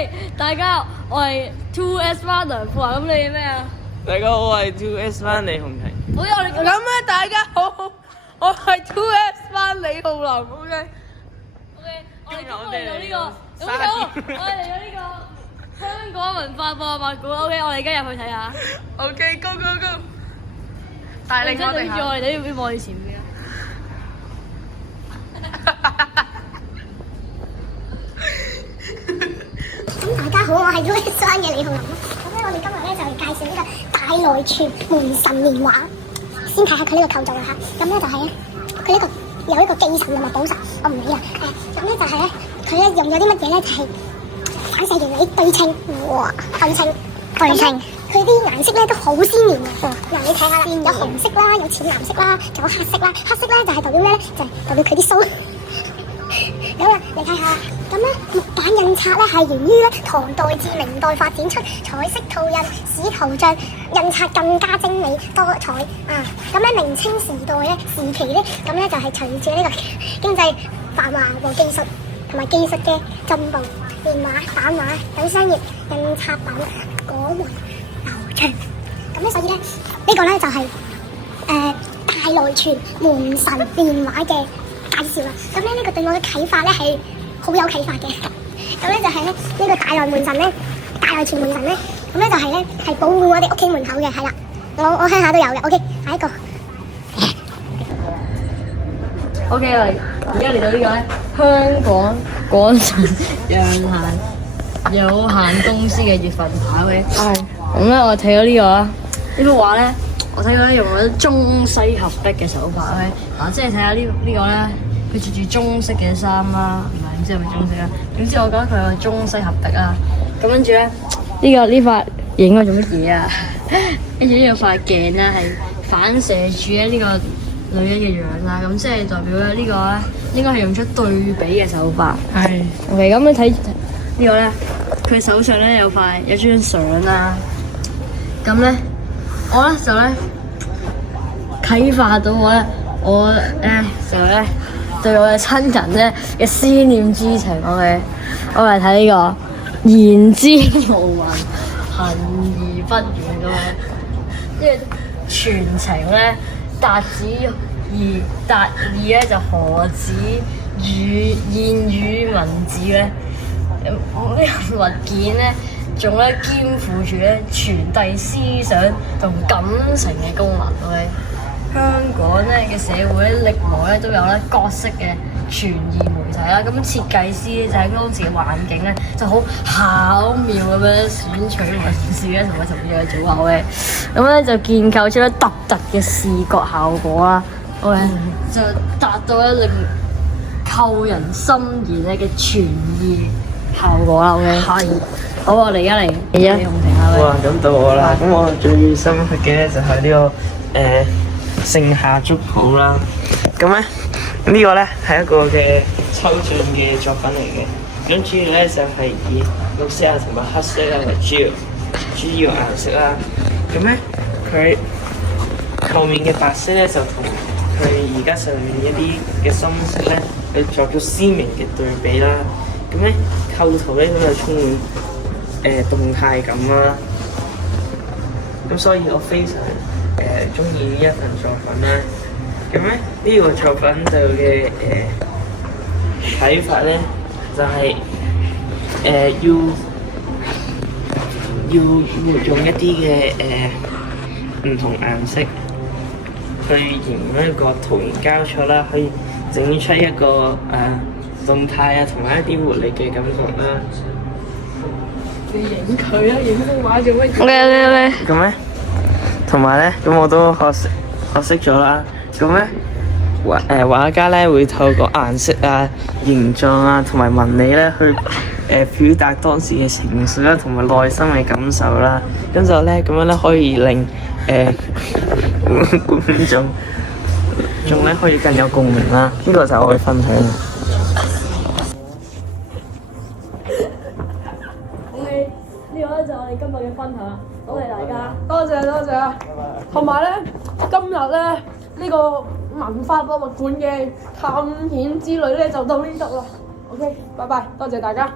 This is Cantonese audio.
OK， 大家我係 2S 班梁富華，咁你咩啊？大家好，我係 2S 班李紅婷。好有你咁咧，大家好，我係 2S 班李浩林。OK， 我哋嚟到呢個，我哋嚟到呢個香港文化博物館。OK， 我哋而家入去睇下。OK，go go go！帶領我哋行。我哋都要望住前面啊！咁大家好，我係 2S 班嘅李浩林。咁咧，我哋今日咧就嚟介紹呢個大內存門神面畫。先睇下佢呢個構造啦嚇。咁咧就係咧，佢呢個有一個忌神同埋寶神，我唔理啦。咁咧就係咧，佢咧用咗啲乜嘢咧？就係反射原理對稱，哇，對稱。佢啲顏色咧都好鮮豔嘅。嗱，你睇下啦，有紅色啦，有淺藍色啦，仲有黑色啦。黑色咧就係代表咩咧？就係代表佢啲鬚。咁啊，你睇下，咁咧木版印刷咧係源於咧唐代至明代發展出彩色套印，使圖像印刷更加精美多彩啊！咁咧明清時代咧時期咧，咁咧就係隨住呢個經濟繁華和技術同埋技術嘅進步，電畫、版畫等商業印刷品廣為流暢。咁咧所以咧呢個咧就係大內存門神面畫嘅介紹啦。咁咧呢個對我嘅啟發咧係好有啟發嘅。咁咧就係咧呢個大內門神咧，大內存門神咧，咁咧就係咧係保護我哋屋企門口嘅，係啦。我鄉下都有嘅。OK， 下一個。OK， 嚟，而家嚟到呢個咧，香港廣場有限公司嘅月份牌嘅。係。咁咧我睇到呢個啦，呢幅畫咧，我睇到咧用咗中西合璧嘅手法咧，即係睇下呢個咧，佢着住中式嘅衫啦，唔知係咪中式啦。總之我覺得佢有中西合璧啊。咁跟住咧，呢塊影咗做乜嘢啊？跟住呢個塊鏡咧係反射住咧呢個女人嘅樣啦，咁即係代表咧呢個咧應該係用出對比嘅手法。係。OK， 咁你睇呢個咧，佢手上咧有張相啦。咁咧，我咧就咧啟發到我就咧對我嘅親人咧嘅思念之情。我嚟睇呢個言之無雲，行而不語咁樣，因為全程咧達意咧就何止言語文字咧，呢個物件咧。仲咧肩負住咧傳遞思想同感情嘅功能。OK， 香港咧嘅社會咧歷來咧都有咧各式嘅傳意媒體啦。咁設計師咧就喺當時嘅環境咧就好巧妙咁樣選取文字咧同埋同樣嘅組合嘅，咁咧就建構出咧獨特嘅視覺效果啦。OK， 就達到一令扣人心弦咧嘅傳意效果啦。OK， 係。好，我哋而家嚟李紅婷下哇，咁到我啦。咁我最深刻嘅咧就係呢個盛夏竹譜啦。咁咧呢個咧係一個嘅抽象嘅作品嚟嘅。咁主要咧就係以綠色啊同埋黑色啊為主要顏色啦。咁咧佢後面嘅白色咧就同佢而家上面一啲嘅深色咧，去作咗鮮明嘅對比啦。咁咧構圖咧咁就充滿動態感啦，咁所以我非常中意呢一份作品啦。咁咧呢個作品就嘅睇法咧，就係要用一啲嘅唔同顏色去形容一個圖形交錯啦，可以整出一個動態啊同埋一啲活力嘅感覺啦。你影佢啊！影幅畫做乜嘢？OK。咁咧，同埋咧，咁我都學識咗啦。咁咧，畫家咧會透過顏色啊、形狀啊同埋紋理咧去表達當時嘅情緒啦，同埋內心嘅感受啦。咁就咧咁樣咧可以令觀眾咧可以更有共鳴啦。呢個就係我嘅分享。呢個咧就係我哋今日嘅分享，多謝大家，多謝，同埋咧今日咧呢個文化博物館嘅探險之旅咧就到呢度啦。OK， 拜拜，多謝大家。